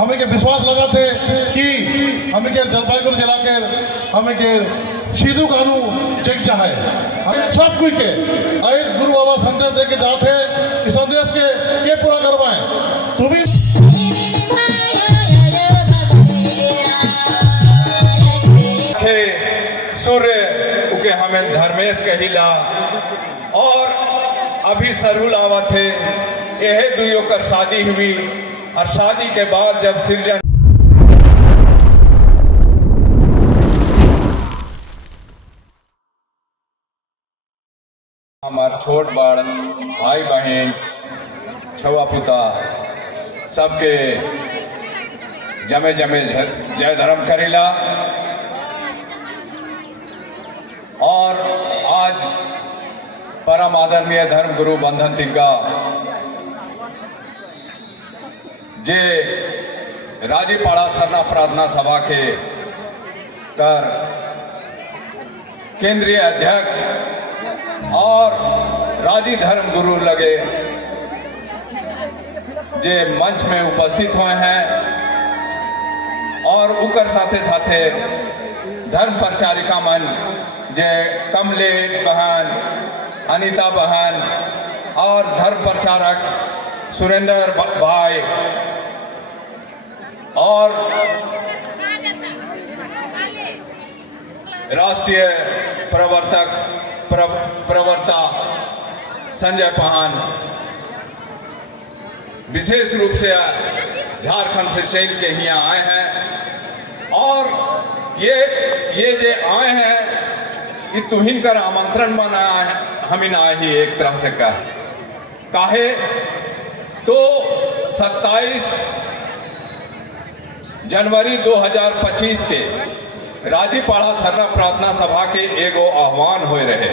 हमें के विश्वास लगा थे कि हमें के जलपाईगुड़ी जिला के हमें के सीधू कानू जग जाए हम सब कुछ के आए गुरु बाबा संदेश दे के जाते इस संदेश के ये पूरा करवाएं तुम्हें सूर्य उके हमें धर्मेश कहिला और अभी सरहुल आवा थे यह दुइयों कर शादी हुई और शादी के बाद जब सृजन हमार छोट बड़ भाई बहन छुआ पुता सबके जमे जमे जय धर्म करेला और आज परम आदरणीय धर्म गुरु बंधन तिग्गा जे राजीपाड़ा सरना प्रार्थना सभा के कर केंद्रीय अध्यक्ष और राजी धर्म गुरु लगे जे मंच में उपस्थित हुए हैं और उकर साथे साथे धर्म प्रचारिका मन जे कमले बहन अनीता बहन और धर्म प्रचारक सुरेंद्र भाई और राष्ट्रीय प्रवक्ता संजय पाहन विशेष रूप से झारखंड से शैल के यहाँ आए हैं और ये जे आए हैं कि तुहिन कर आमंत्रण मनाया है हमिन आए ही एक तरह से काहे तो 27 जनवरी 2025 के राजीपाड़ा सरना प्रार्थना सभा के एगो आह्वान होए रहे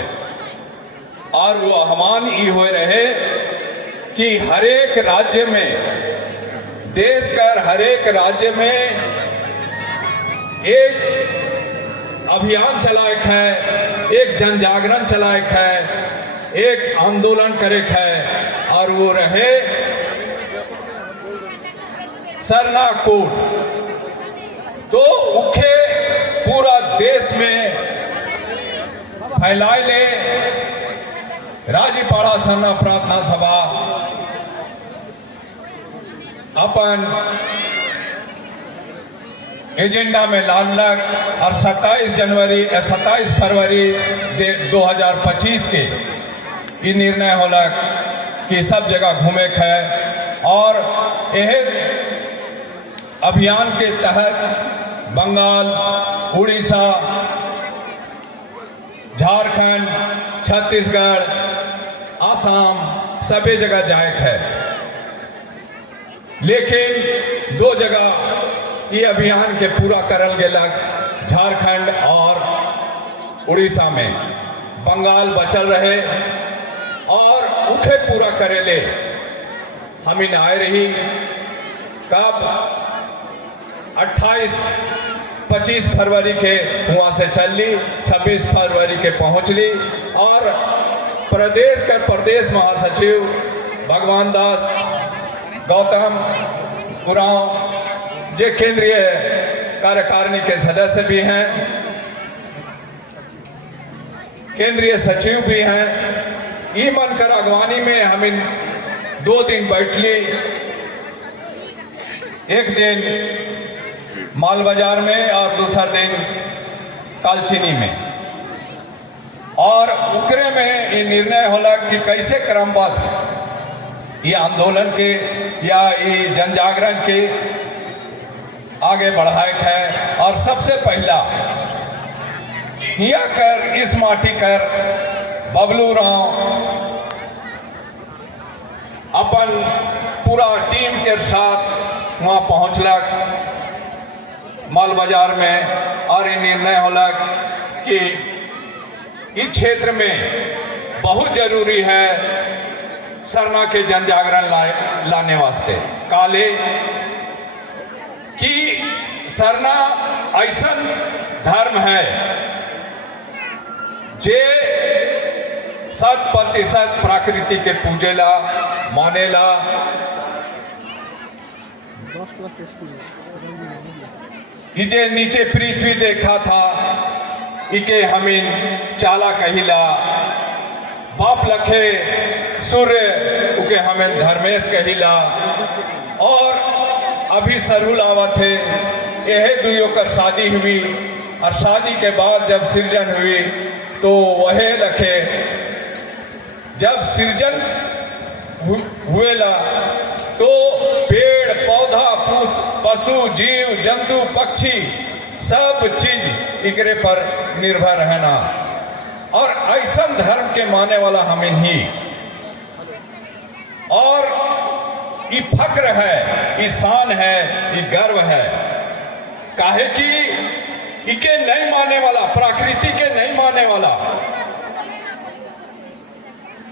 और वो आह्वान ये होए रहे कि हरेक राज्य में देश कर हरेक राज्य में एक अभियान चलाएक है, एक जन जागरण चलाएक है, एक आंदोलन करे है और वो रहे सरना कोड। तो उखे पूरा देश में फैलाए ले राजीपाड़ा सरना प्रार्थना सभा अपन एजेंडा में लानलक और 27 फरवरी 2025 के ये निर्णय होलक कि सब जगह घूमे है और यह अभियान के तहत बंगाल, उड़ीसा, झारखंड, छत्तीसगढ़, आसाम सभी जगह जाए है। लेकिन 2 जगह ये अभियान के पूरा करल गेलक झारखंड और उड़ीसा में, बंगाल बचल रहे और उखे पूरा करेले हम इन आए रही कब 25 फरवरी के वहाँ से चल ली, 26 फरवरी के पहुँच ली और प्रदेश का प्रदेश महासचिव भगवान दास गौतम उरांव जे केंद्रीय कार्यकारिणी के सदस्य भी हैं, केंद्रीय सचिव भी हैं, ई मनकर अगवानी में हम इन 2 दिन बैठ ली, एक दिन माल बाजार में और दूसरा दिन कालचीनी में और उकरे में ये निर्णय होला कि कैसे क्रमबद्ध ये आंदोलन के या ये जन जागरण के आगे बढ़ाए है। और सबसे पहला हिया कर इस माटी कर बबलू राव अपन पूरा टीम के साथ वहाँ पहुँचलक माल बाजार में और ये निर्णय होलक कि इस क्षेत्र में बहुत जरूरी है सरना के जन जागरण लाने वास्ते काले कि सरना ऐसा धर्म है जे 100% प्रकृति के पूजेला मानेला, कि जे नीचे पृथ्वी देखा था इके हमिन चाला कहिला, बाप लखे सूर्य उके हमें धर्मेश कहिला। और अभी सरहुल आवत है, यह दुइयों कर शादी हुई और शादी के बाद जब सृजन हुई तो वह लखे जब सृजन हुएला तो पेड़ पौधा पशु जीव जंतु पक्षी सब चीज इकरे पर निर्भर रहना। और ऐसा धर्म के माने वाला हमें ही, और ये फक्र है, ये शान है, ये गर्व है। काहे कि इके नहीं माने वाला, प्रकृति के नहीं माने वाला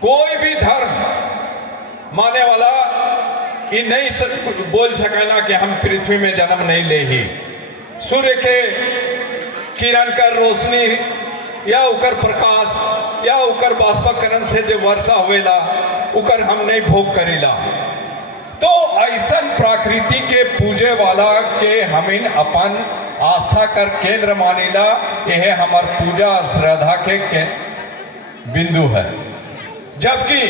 कोई भी धर्म माने वाला ये नहीं बोल सकेला कि हम पृथ्वी में जन्म नहीं ले ही। सूर्य के किरण कर रोशनी या उकर प्रकाश या उकर बाष्पीकरण से जो वर्षा हुएला उकर हम नहीं भोग करेला। तो ऐसा प्रकृति के पूजे वाला के हमिन अपन आस्था कर केंद्र मानीला। यह हमार पूजा और श्रद्धा के बिंदु है। जबकि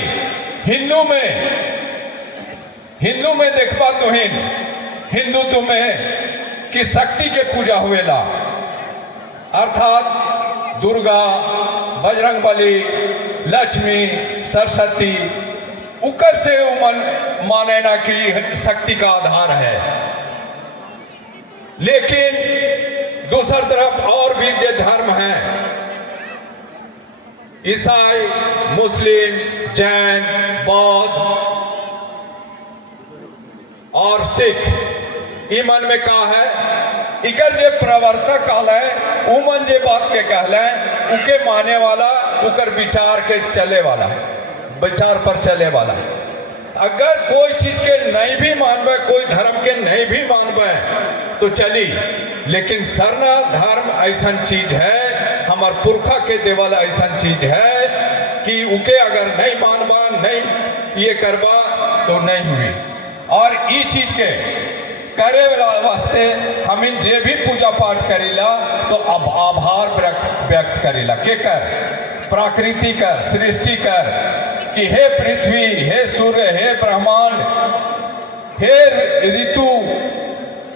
हिंदू में देखबा तो हिंदुत्व में कि शक्ति के पूजा हुएला, अर्थात दुर्गा, बजरंगबली, लक्ष्मी, सरस्वती उकर से उमन माने ना कि शक्ति का आधार है। लेकिन दूसरी तरफ और भी जो धर्म हैं, ईसाई, मुस्लिम, जैन, बौद्ध और सिख, ईमान में कहा है इकर जे प्रवर्तक काल है उमन जे बात के कहले उके माने वाला उकर विचार के चले वाला, विचार पर चले वाला। अगर कोई चीज के नहीं भी मानबे, कोई धर्म के नहीं भी मानबे तो चली, लेकिन सरना धर्म ऐसा चीज है, हमार पुरखा के देवल ऐसा चीज है कि उके अगर नहीं मानबा, नहीं ये करबा तो नहीं हुई। और ये चीज के करे वास्ते हमिन जे भी पूजा पाठ करेला तो अब आभार व्यक्त करेला के कर प्रकृति कर, सृष्टि कर कि हे पृथ्वी, हे सूर्य, हे ब्रह्मांड, हे ऋतु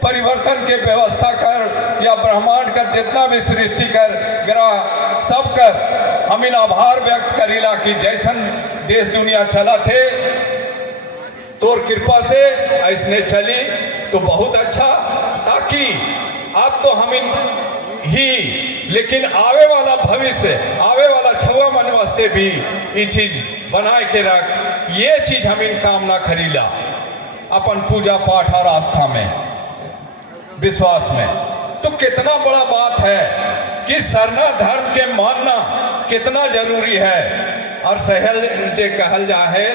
परिवर्तन के व्यवस्था कर या ब्रह्मांड कर, जितना भी सृष्टि कर, ग्रह सब कर हमिन आभार व्यक्त करेला कि जैसन देश दुनिया चला थे तोर कृपा से ऐसने चली तो बहुत अच्छा। ताकि अब तो हमिन ही, लेकिन आवे वाला भविष्य, आवे वाला छवा मन वास्ते भी ये चीज बनाए के रख, ये चीज हमिन कामना करीला अपन पूजा पाठ और आस्था में, विश्वास में। तो कितना बड़ा बात है कि सरना धर्म के मानना कितना जरूरी है। और सहल जे कहल जा है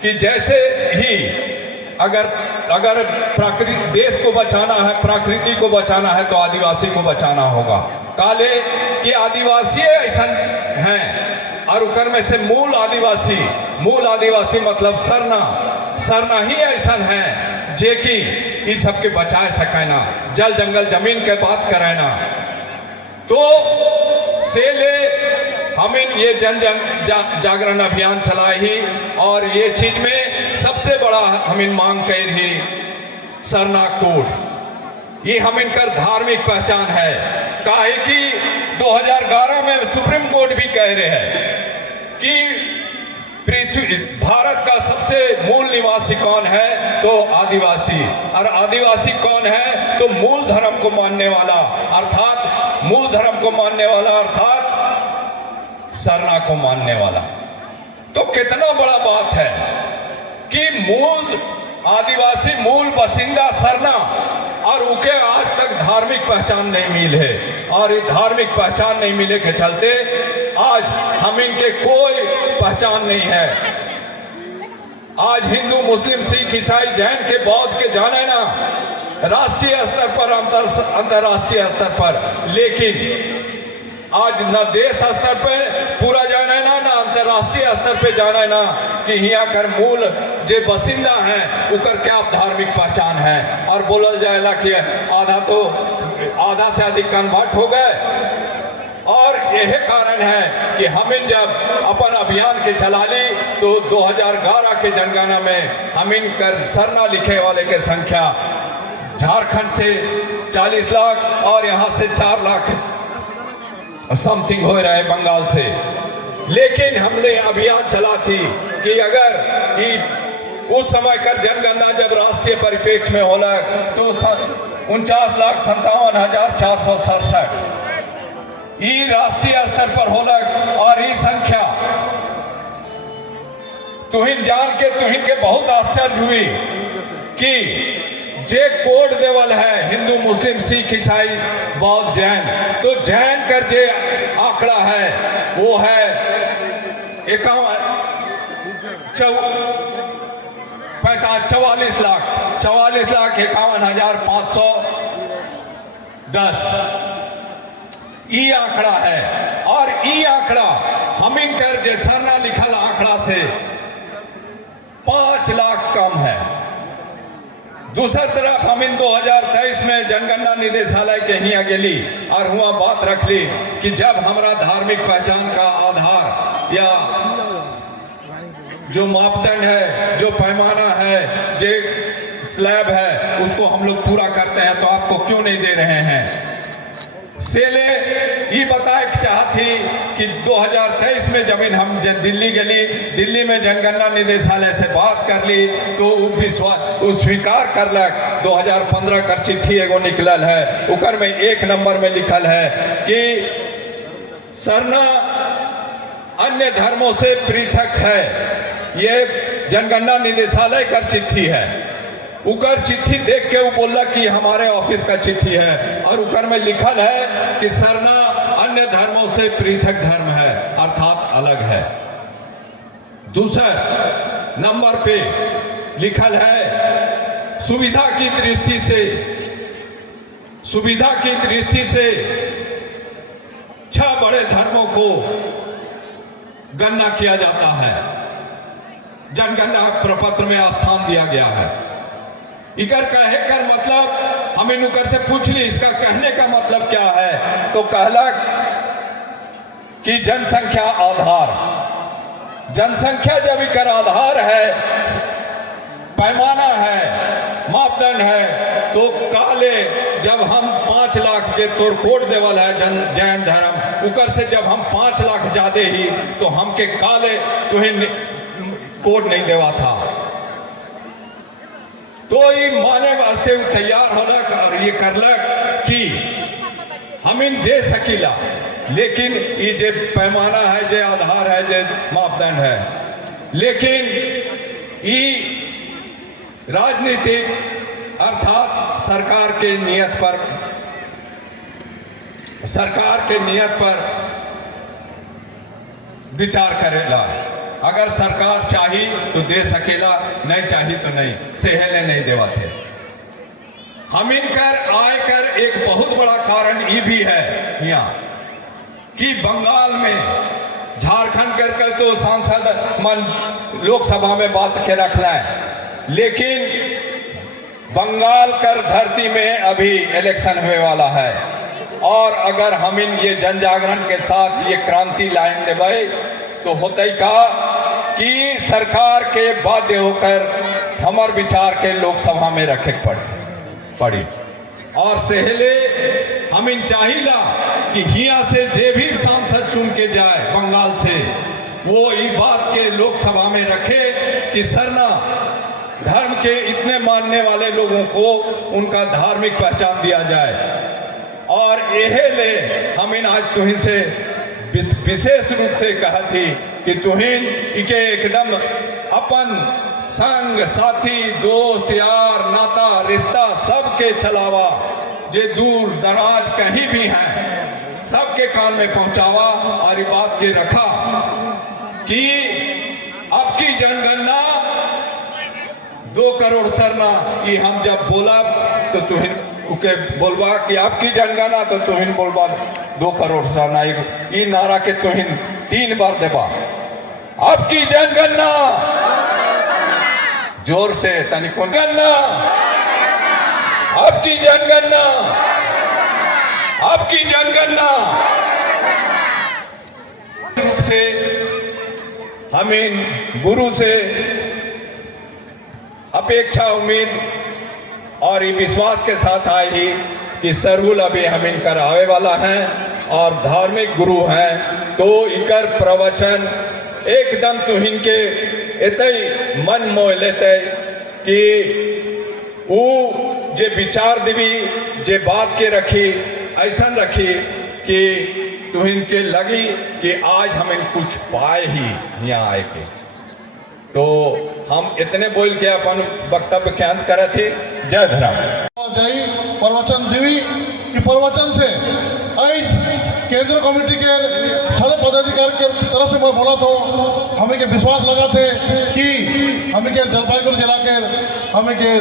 कि जैसे ही अगर प्रकृति देश को बचाना है, प्रकृति को बचाना है तो आदिवासी को बचाना होगा। काले कि आदिवासी ऐसा हैं और उकर में से मूल आदिवासी मतलब सरना ही ऐसा है जे कि इस सब के बचाए सकेना, जल जंगल जमीन के बात करेना। तो से ले हमें ये जन जागरण अभियान चलाए ही, और ये चीज में सबसे बड़ा हमें मांग कर ही सरना कोड, ये हमें कर धार्मिक पहचान है। काहे कि 2011 में सुप्रीम कोर्ट भी कह रहे हैं कि पृथ्वी भारत का सबसे मूल निवासी कौन है तो आदिवासी, और आदिवासी कौन है तो मूल धर्म को मानने वाला, अर्थात मूल धर्म को मानने वाला अर्थात सरना को मानने वाला। तो कितना बड़ा बात है कि मूल आदिवासी, मूल बसिंदा सरना, और उके आज तक धार्मिक पहचान नहीं मिल है। और ये धार्मिक पहचान नहीं मिले के चलते आज हम इनके कोई पहचान नहीं है। आज हिंदू, मुस्लिम, सिख, ईसाई, जैन के, बौद्ध के जाने ना राष्ट्रीय स्तर पर, अंतर्राष्ट्रीय स्तर पर, लेकिन आज न देश स्तर पे पूरा जाना है ना अंतर्राष्ट्रीय स्तर पे जाना है ना कि यहाँ कर मूल जे बसिंदा हैं उकर क्या धार्मिक पहचान है। और बोलल जाएला कि आधा से अधिक कन्वर्ट हो गए। और यही कारण है कि हमिन जब अपन अभियान के चला ली तो 2011 के जनगणना में हमिन कर सरना लिखे वाले के संख्या झारखंड से 40 लाख और यहाँ से 4 लाख समथिंग हो रहा है बंगाल से। लेकिन हमने अभियान चला थी कि अगर उस समय कर जनगणना जब राष्ट्रीय परिप्रेक्ष्य में होला तो 49,57,467 ई राष्ट्रीय स्तर पर होला। और ई संख्या तुहिन जान के तुहिन के बहुत आश्चर्य हुई कि जे कोड देवल है हिंदू मुस्लिम सिख ईसाई बौद्ध जैन, तो जैन कर जे आंकड़ा है वो है 44,51,510 ई आंकड़ा है। और ई आंकड़ा हम इनकर जे सरना लिखल आंकड़ा से 5 लाख कम है। दूसरी तरफ हम इन 2023 में जनगणना निदेशालय के यहाँ गेली और हुआ बात रख ली कि जब हमारा धार्मिक पहचान का आधार या जो मापदंड है, जो पैमाना है, जो स्लैब है, उसको हम लोग पूरा करते हैं तो आपको क्यों नहीं दे रहे हैं। सेले ये बताए चाहती कि 2023 में जब हम दिल्ली गली, दिल्ली में जनगणना निदेशालय से बात कर ली तो वो स्वीकार करलक। 2015 कर चिट्ठी एगो निकलल है, उकर में 1 नंबर में लिखल है कि सरना अन्य धर्मों से पृथक है। ये जनगणना निदेशालय कर चिट्ठी है। उकर चिट्ठी देख के वो बोला कि हमारे ऑफिस का चिट्ठी है और उकर में लिखल है कि सरना अन्य धर्मों से पृथक धर्म है, अर्थात अलग है। दूसरा नंबर पे लिखल है सुविधा की दृष्टि से 6 बड़े धर्मों को गणना किया जाता है, जनगणना प्रपत्र में स्थान दिया गया है। इकर कहे कर मतलब हमें नुकर से पूछ ली इसका कहने का मतलब क्या है, तो कहला कि जनसंख्या आधार। जनसंख्या जब इकर आधार है, पैमाना है, मापदंड है, तो काले जब हम 5 लाख जे तोड़ कोड देवल है जैन धर्म, उकर से जब हम 5 लाख ज्यादा ही तो हमके काले तुहिन कोड नहीं देवा था। तो ये माने वास्ते तैयार होलक और ये करलक कि हम इन दे सकीला, लेकिन ये जे पैमाना है, जे आधार है, जे मापदंड है, लेकिन ये राजनीतिक अर्थात सरकार के नियत पर विचार करेला। अगर सरकार चाही तो दे सकेला, नहीं चाही तो नहीं, सेहले नहीं देवा थे। हम इनकर आय कर एक बहुत बड़ा कारण ये भी है यहाँ कि बंगाल में झारखंड कर तो सांसद मन लोकसभा में बात के रख लें, लेकिन बंगाल कर धरती में अभी इलेक्शन होने वाला है। और अगर हम इन ये जन जागरण के साथ ये क्रांति लाइन देवे तो होते का कि सरकार के बाध्य होकर हमार विचार के लोकसभा में रखे पड़ी। और सेहले हम इन चाहिला कि हिया से जे भी सांसद चुन के जाए बंगाल से, वो ये बात के लोकसभा में रखे कि सरना धर्म के इतने मानने वाले लोगों को उनका धार्मिक पहचान दिया जाए। और यह ले हम इन आज तुहिन से विशेष रूप से कहा थी कि तुहिन इके एकदम अपन संग साथी दोस्त यार नाता रिश्ता सबके चलावा, जे दूर दराज कहीं भी हैं सबके कान में पहुंचावा। और ये बात के रखा कि अब की जनगणना 2 करोड़ सरना, ये हम जब बोला तो तुहिन उके बोलबा कि आपकी जनगणना तो तुहिन बोलबा 2 करोड़ सरना, ये नारा के तुहिन 3 बार देबा। आपकी जनगणना जोर से तनिकुन गणना, आपकी जनगणना, आपकी जनगणना रूप से हम इन गुरु से अपेक्षा उम्मीद और ये विश्वास के साथ आए ही कि सरहुल अभी हम इनकर आवे वाला हैं और धार्मिक गुरु हैं, तो इकर प्रवचन एकदम तुहिन के इतई मन मोह लेते कि वो जे विचार देवी जे बात के रखी ऐसा रखी कि तुहिन के लगी कि आज हम इन कुछ पाए ही यहाँ आए के। तो हम इतने बोल के अपन वक्तव्य के अंत करे थे। जय धर्म जय प्रवचन देवी कि प्रवचन से आज केंद्र कमेटी के सारे पदाधिकारी के तरफ से मैं बोला तो हमें के विश्वास लगा थे कि हमें के जलपाईगुड़ी जिला के हमें के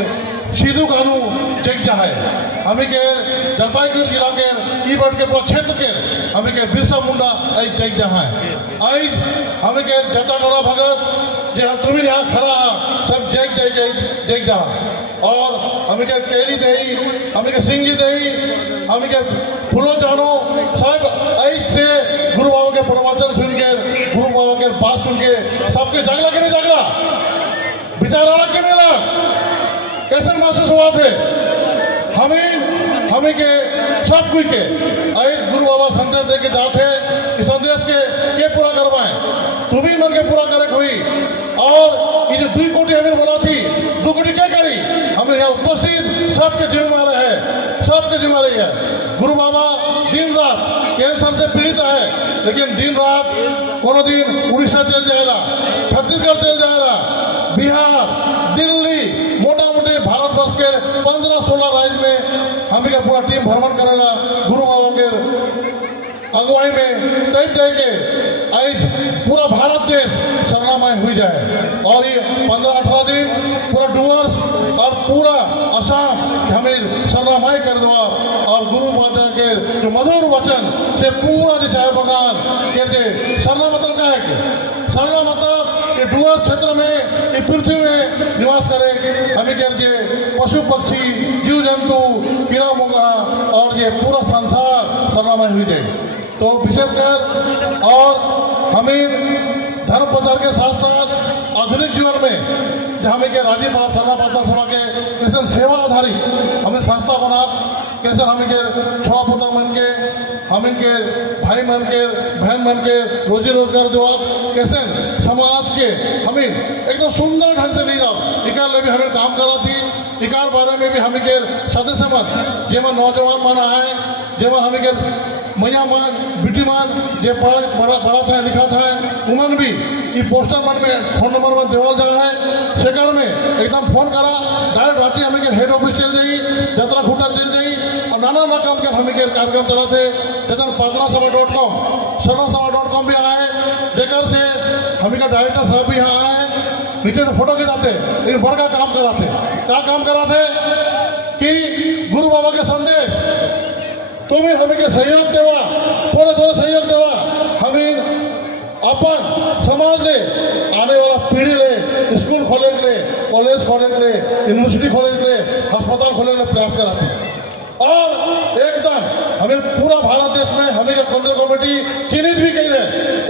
सीधू कानू जग जाए, हमें के जलपाईगुड़ी जिला के ई बट के पूरा क्षेत्र के हमें के बिरसा मुंडा आज जग जाए। आज हमें के जता डरा भगत जे तुम यहाँ खड़ा सब जग जग जा और हमें के केरी दही, हमें के सिंह जी दही, हमें के फूलो जानो सब ऐसे गुरु बाबा के प्रवचन सुन के, गुरु बाबा के बात सुन के सबके जगला के नहीं जगला, विचार अलग के नहीं लग, कैसे महसूस हुआ थे हमें के सब कुछ के आज गुरु बाबा संदेश दे के जाते इस संदेश के ये पूरा करवाए, तुम ही मन के पूरा करे हुई। और ये जो 2 कोटी हमें बोला थी, 2 कोटी क्या करी हमें यहाँ उपस्थित सबके जिम्मेदार है, सबके जिम्मेदारी है। गुरु बाबा दिन रात कैंसर से पीड़ित है, लेकिन दिन रात कोनो दिन उड़ीसा चल जाएगा, छत्तीसगढ़ चल जाएगा, बिहार, दिल्ली, मोटा मोटे भारतवर्ष के 15-16 राज्य में हमें का पूरा टीम भ्रमण करेगा गुरु बाबा के अगुवाई में तय जाएंगे। आज पूरा भारत देश शरणामय हुई जाए और ये 15-18 दिन पूरा डूअर्स और पूरा असम हमें शरणामय कर दो और गुरु माता के जो मधुर वचन से पूरा जो चाय बगान कहते शरणा मतलब क्या है कि शरणा मतलब ये डूअर क्षेत्र में ये पृथ्वी में निवास करे, हमें कहते पशु पक्षी जीव जंतु कीड़ा मकोड़ा और ये पूरा संसार शरणामय हुई जाए। तो विशेषकर और हमें धर्म प्रचार के साथ साथ आधुनिक जीवन में जहाँ हमें के राजीव शर्मा प्रचार सभा के कैसे सेवा आधारित हमें संस्था बना, कैसे हमें के छुआ पुता मन के हम इनके भाई मन के बहन मन के रोजी रोजगार देवा, कैसे समाज के हमें एकदम सुंदर ढंग से निकाल ले भी हमें काम करा थी। इकार बारे में भी हमें के सदस्य मन जेमन नौजवान माना है, जेमन हमें के मैया मान बेटी मान जे बड़ा था लिखा था उमन भी ये पोस्टर मन में फोन नंबर में देवल जा है, शेखर में एकदम फोन करा डायरेक्ट राती हमें के हेड ऑफिस चल जाई, जतरा खूटा चल जाई और नाना काम के हमें के कार्यक्रम चला थे। जैसे patnasabha.com sarnasabha.com भी आए, जेकर से हमें का डायरेक्टर साहब भी यहाँ आए, नीचे से फोटो खिंचाते लेकिन बड़ा काम कराते। क्या काम कराते कि गुरु बाबा के संदेश तुम्हें हमें के सहयोग देवा, थोड़ा सहयोग देवा, हमें अपन समाज ले आने वाला पीढ़ी ले स्कूल खोले के लिए, कॉलेज खोले के लिए, यूनिवर्सिटी खोले के लिए, अस्पताल खोले के लिए प्रयास कराते। और एकदम हमें पूरा भारत देश में हमें जो केंद्र कमेटी चिन्हित भी कही है,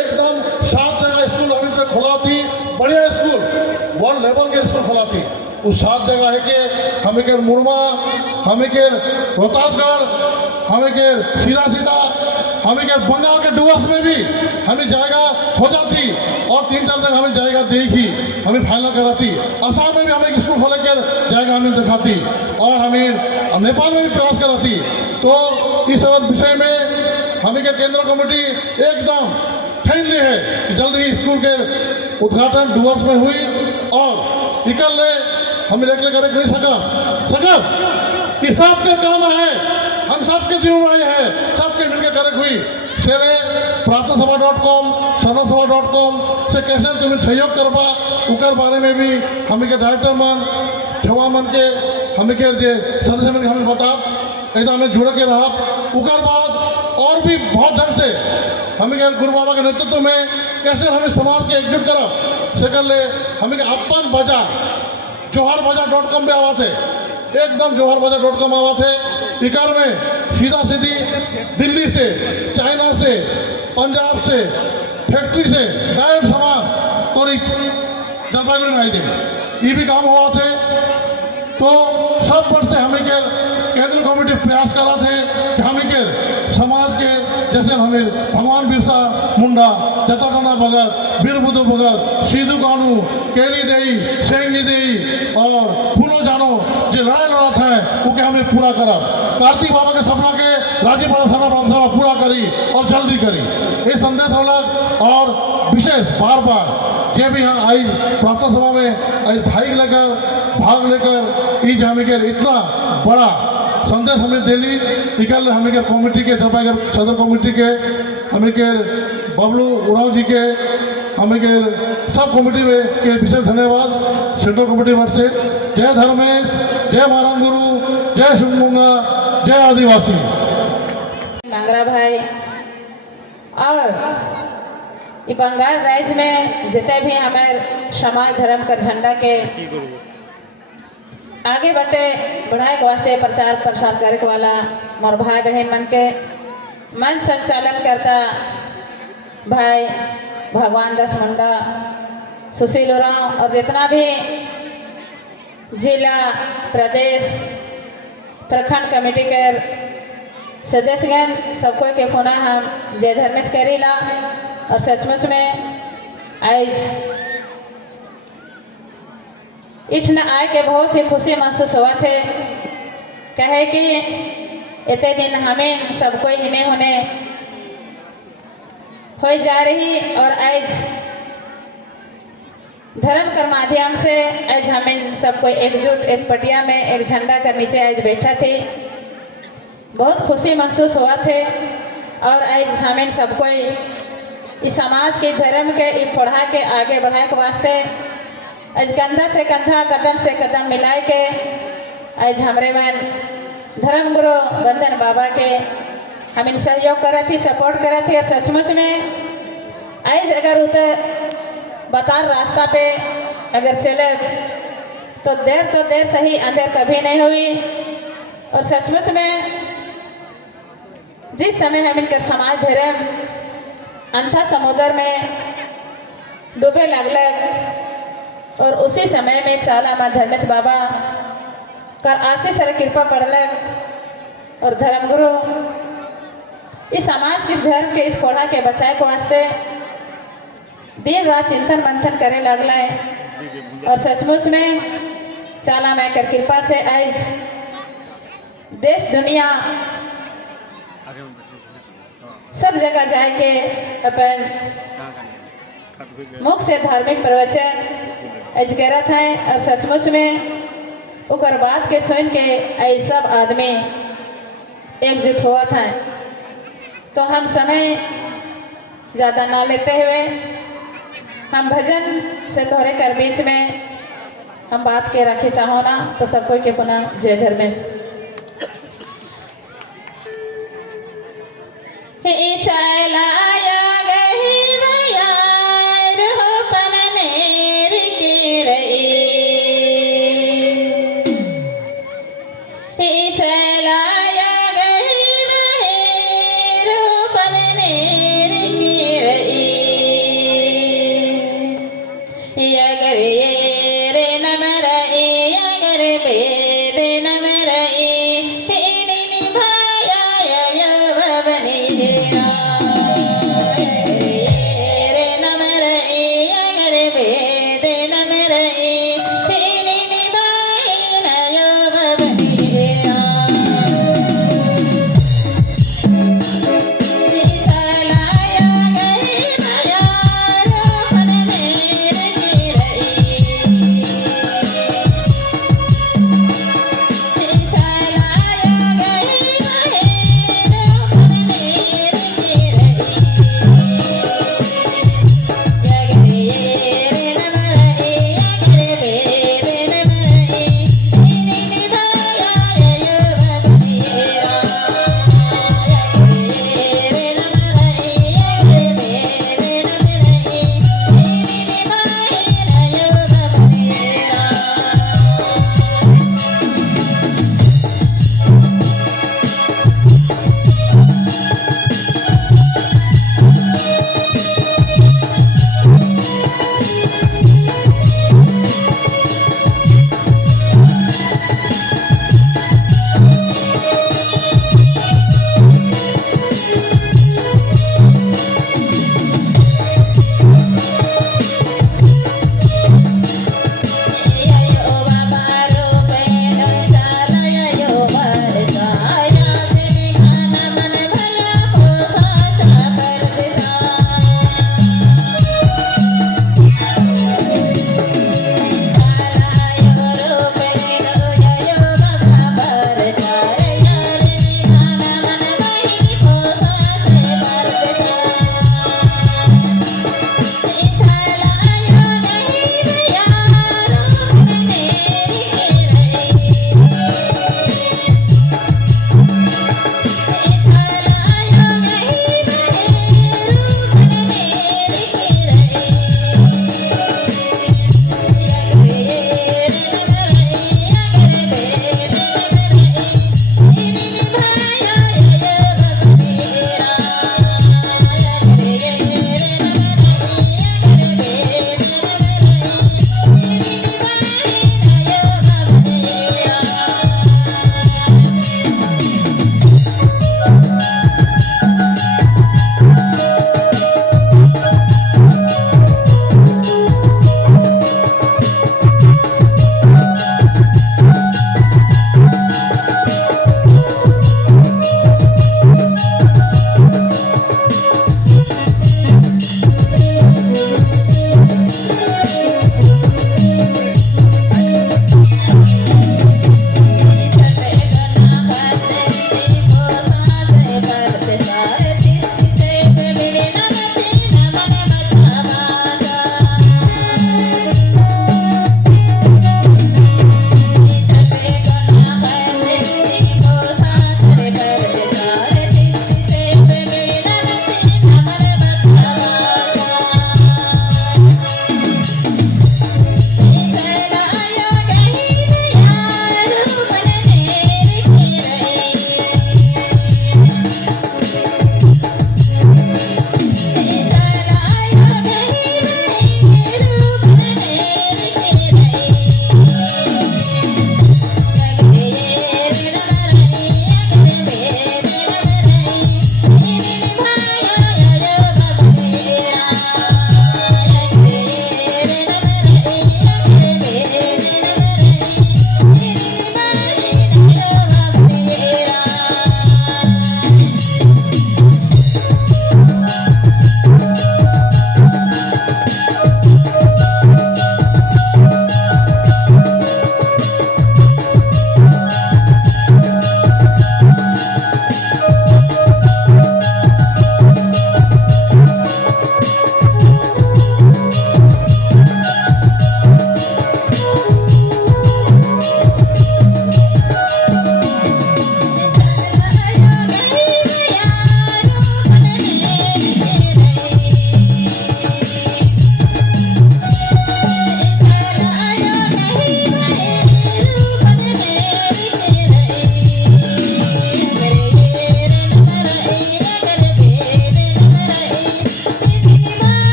एकदम 7 जगह स्कूल हमें खोला थी, बढ़िया स्कूल वर्ल्ड लेवल के स्कूल खोला थी। उस 7 जगह है कि हमें के मुरमा, हमें के रोहतासगढ़, हमें के सीता, हमें के बंगाल के डुवर्स में भी हमें जाएगा खोजा थी और 3-4 जगह हमें जाएगा देखी, हमें फाइनल करा थी। असम में भी हमें स्कूल खोले कर जाएगा हमें दिखाती और हमें नेपाल में भी प्रयास करा थी। तो इस विषय में हमें के केंद्र कमेटी एकदम फ्रेंडली है कि जल्द ही स्कूल के उद्घाटन डुवर्स में हुई और निकल ले हमें लेकर करे नहीं सका कि सबके काम है, हम सबके जिम्मेवारी है, सबके मिलकर करे हुई सेरे प्रार्थनासभा.com sarnasabha.com से कैसे तुम्हें सहयोग करवा उकर बारे में भी हमें के डायरेक्टर मन ठेवा मन के हमें के सदस्य मन के हमें बता एकदम हमें जुड़ के रहा। उकर बाद और भी बहुत ढंग से हमें गुरु बाबा के नेतृत्व में कैसे हमें समाज के एकजुट करा सकले हमें अपन बाजार जोहारबाजार.com पे आवा थे एकदम जोहारबाजार.com आवा थे इकार में सीधा सीधी दिल्ली से चाइना से पंजाब से फैक्ट्री से डायरेक्ट सामान तो जलपाईगुड़ी में आई थी ये भी काम हुआ थे तो सब वर्ष से हमें के केंद्रीय कमेटी प्रयास करा थे कि हमें के समाज के जैसे हमें भगवान बिरसा मुंडा जताटाना भगत वीर बुद्धू भगत सिद्धू कानू केली देई सेंगी देई और फूलो जानो जो लड़ाई लड़ा था वो के हमें पूरा करा कार्तिक बाबा के सपना के राजीव प्रार्थना पूरा करी और जल्दी करी ये संदेश अलग और विशेष बार बार जे भी यहाँ आई प्रार्थना सभा में आई भाग लेकर इस हमें के इतना बड़ा संदेश हमें दिल्ली निकल हमें के कमेटी के जलपाईगुड़ी सदर कमेटी के हमें के बबलू उराव जी के हमें के सब कमेटी में के विशेष धन्यवाद सेंट्रल कमेटी वर्ग से। जय धर्मेश, जय मारन गुरु, जय शुभमुंगा, जय आदिवासी। मंगरा भाई और ये बंगाल राज्य में जितने भी हमारे समाज धर्म का झंडा के आगे बढ़ाए के वास्ते प्रचार प्रसार करे वाला मोर भाई बहन मन के मन संचालन करता भाई भगवान दास मुंडा, सुशील उरांव और जितना भी जिला प्रदेश प्रखंड कमेटी के सदस्यगण सबको के पुनः हम जय धर्मेश करीला और सचमुच में आज इठन आए के बहुत ही खुशी महसूस हुआ थे कहे कि इतने दिन हमें सबको हिने होने हो जा रही और आज धर्म के माध्यम से आज हमें सबको एकजुट एक पटिया में एक झंडा के नीचे आज बैठा थे बहुत खुशी महसूस हुआ थे और आज हमें सबको इस समाज के धर्म के पढ़ा के आगे बढ़ाए के वास्ते आज कंधा से कंधा कदम से कदम मिलाए के आज हमारे मन धर्म गुरु बंधन बाबा के हम इन सहयोग करे थी सपोर्ट करे थी और सचमुच में आज अगर उतर बता रास्ता पे अगर चले तो देर सही अंधेर कभी नहीं हुई और सचमुच में जिस समय हम इनका समाज धर्म अंधा समुद्र में डूबे लगलग और उसी समय में चाला माँ धर्मेश बाबा कर आशीष और कृपा पड़लक और धर्मगुरु इस समाज के इस धर्म के इस कोढ़ा के बचाए के वास्ते दिन रात चिंतन मंथन करे लगला है और सचमुच में चाला माँ कर कृपा से आज देश दुनिया सब जगह जाके अपन मुख से धार्मिक प्रवचन आज करत है और सचमुच में उकर बात के सुन के आई सब आदमी एकजुट हुआ था तो हम समय ज़्यादा ना लेते हुए हम भजन से तोहरे कर बीच में हम बात के रखे चाहो ना तो सबको के पुनः जय धर्मेश। चलाया गही भैया पननेर के रही चलाया गही पननेर की रही अगर ये रे नमर अगर बेद नमर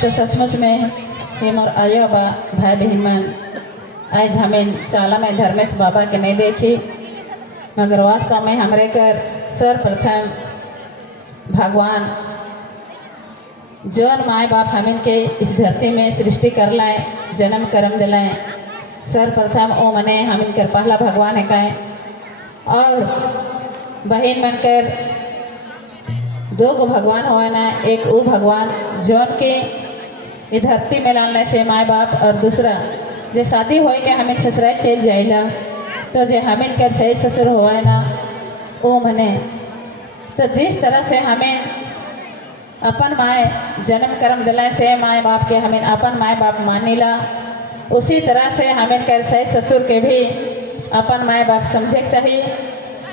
तो सचमुच में ये मोर आयो बा भाई बहन मन आज हमें चाला में धर्मेश बाबा के नहीं देखी, मगर वास्तव में हमरे कर सर्वप्रथम भगवान जौन माए बाप हमिन के इस धरती में सृष्टि कर लाए, जन्म कर्म दिलाए, सर्वप्रथम ओ मने हमिन कर पहला भगवान है काए। और बहन मन कर दो गो भगवान हुआ ना, एक वो भगवान जौन के ये धरती में लाने से माए बाप, और दूसरा जे शादी हो के हमें ससुराल चल जाइला तो जे हमें कर सही ससुर हुआ ना वो मने। तो जिस तरह से हमें अपन माए जन्म कर्म दिलाए से माए बाप के हमें अपन माए बाप मानिला, उसी तरह से हमें कर सही ससुर के भी अपन माए बाप समझे के चाहिए।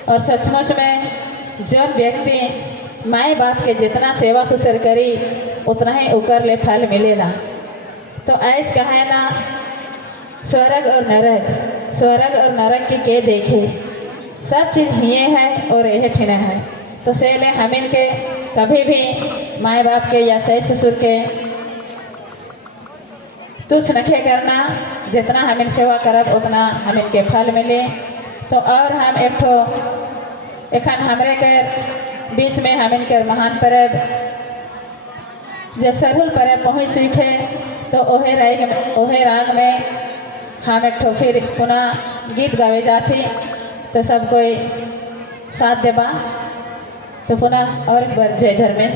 और सचमुच में जब व्यक्ति माए बाप के जितना सेवा ससुर करी उतना ही उकर ले फल मिलेला। तो आज कहे ना स्वर्ग और नरक के देखे, सब चीज़ हिये है और यह ठिना है। तो से ले हमिन के कभी भी माए बाप के या सही ससुर के तुच्छ नखे करना, जितना हमिन सेवा करब उतना हमिन के फल मिले। तो और हम एक ठो एखन हमरे कर बीच में हमिन कर महान परब जे सरहुल परब पहुँच सीखे, तो ओहे राग में हम एक ठो फिर पुनः गीत गावे जाती। तो सब कोई साथ देबा, तो पुनः और एक बार जय धर्मेश।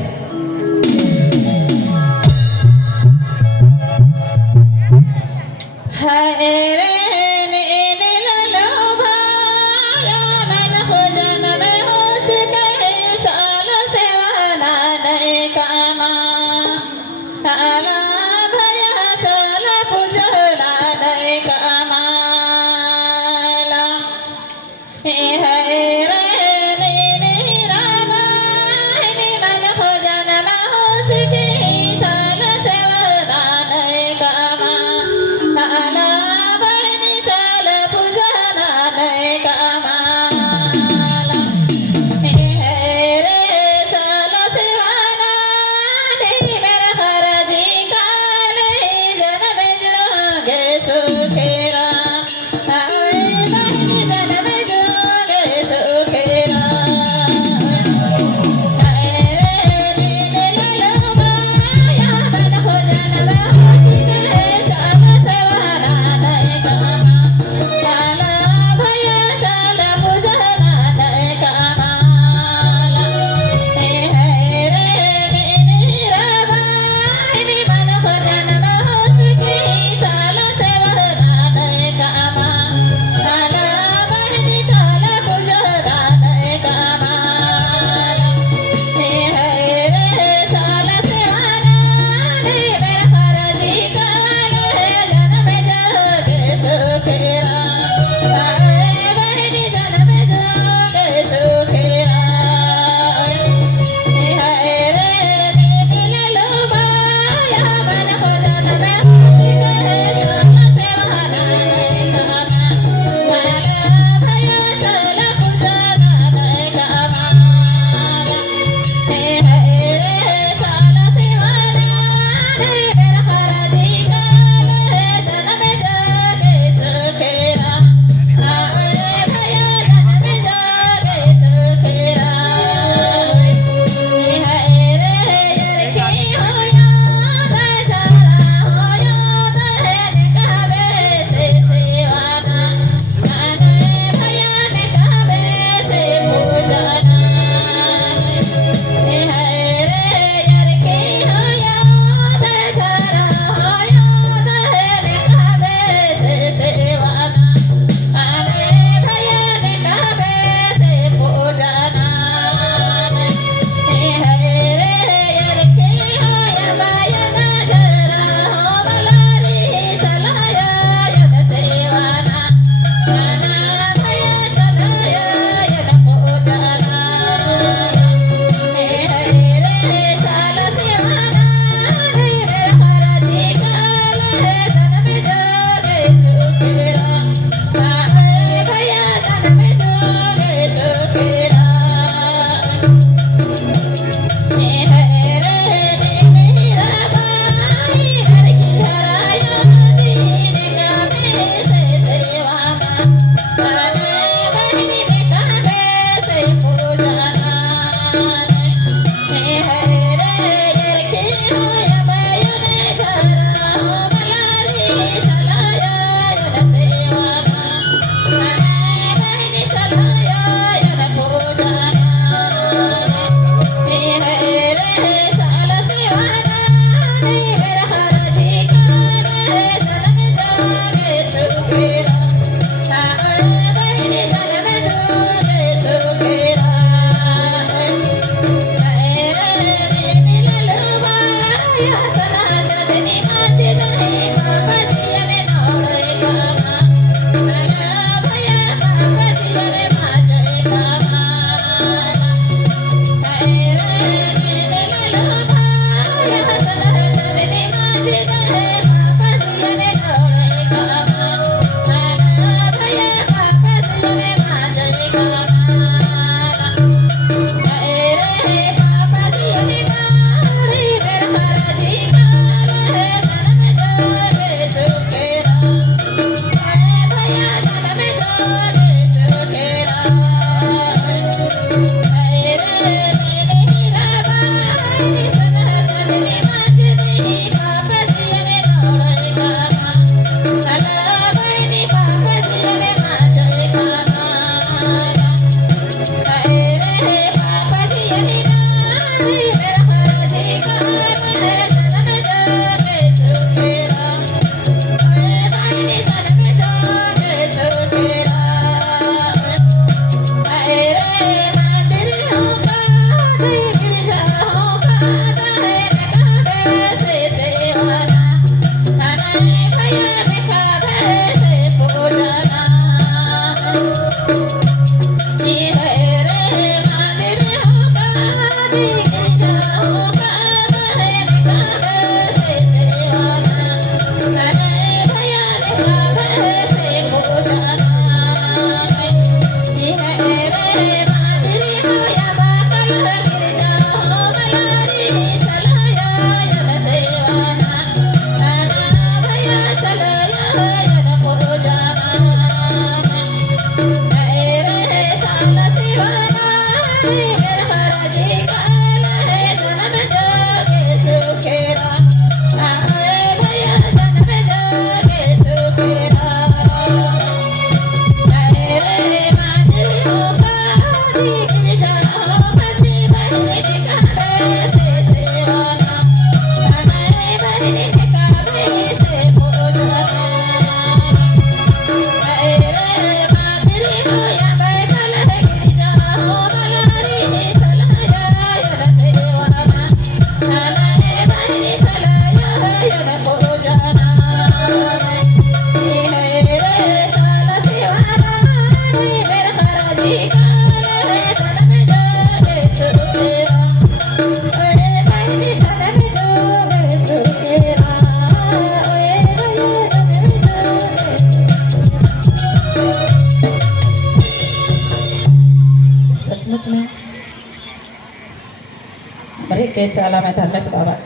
के चाला में धर्मेश बाबा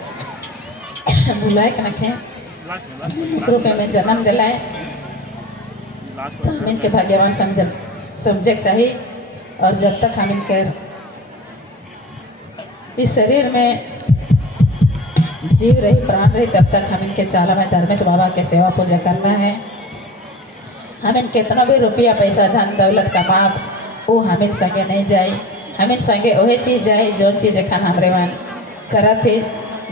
बुलाए के नखे रूप में जन्म दिलाए तो हम इनके भाग्यवान समझे चाहिए। और जब तक हम इनके इस शरीर में जीव रही प्राण रही तब तक हम इनके चाला में धर्मेश बाबा के सेवा पूजा करना है। हम इन कितना भी रुपया पैसा धन दौलत कमा वो हम इन संगे नहीं जाए, हम इन संगे वही चीज़ जाए जो चीज़ एखन हमरे मन करते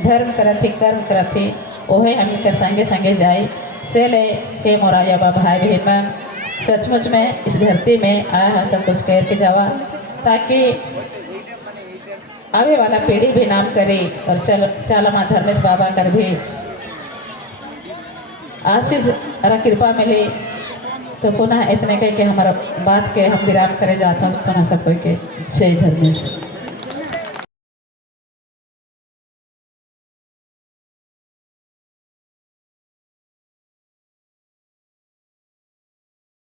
धर्म करते कर्म करते वही हम इनके संगे संगे जाए से ले। हे मोरा या भाई बहन मन, सचमुच में इस धरती में आया है तो कुछ कह के जावा ताकि आवे वाला पीढ़ी भी नाम करे और चालामा धर्मेश बाबा कर भी आशीष और कृपा मिले। तो पुनः इतने कह के हमारा बात के हम विराम करे जाते हैं। पुनः सब कोई के जय धर्मेश।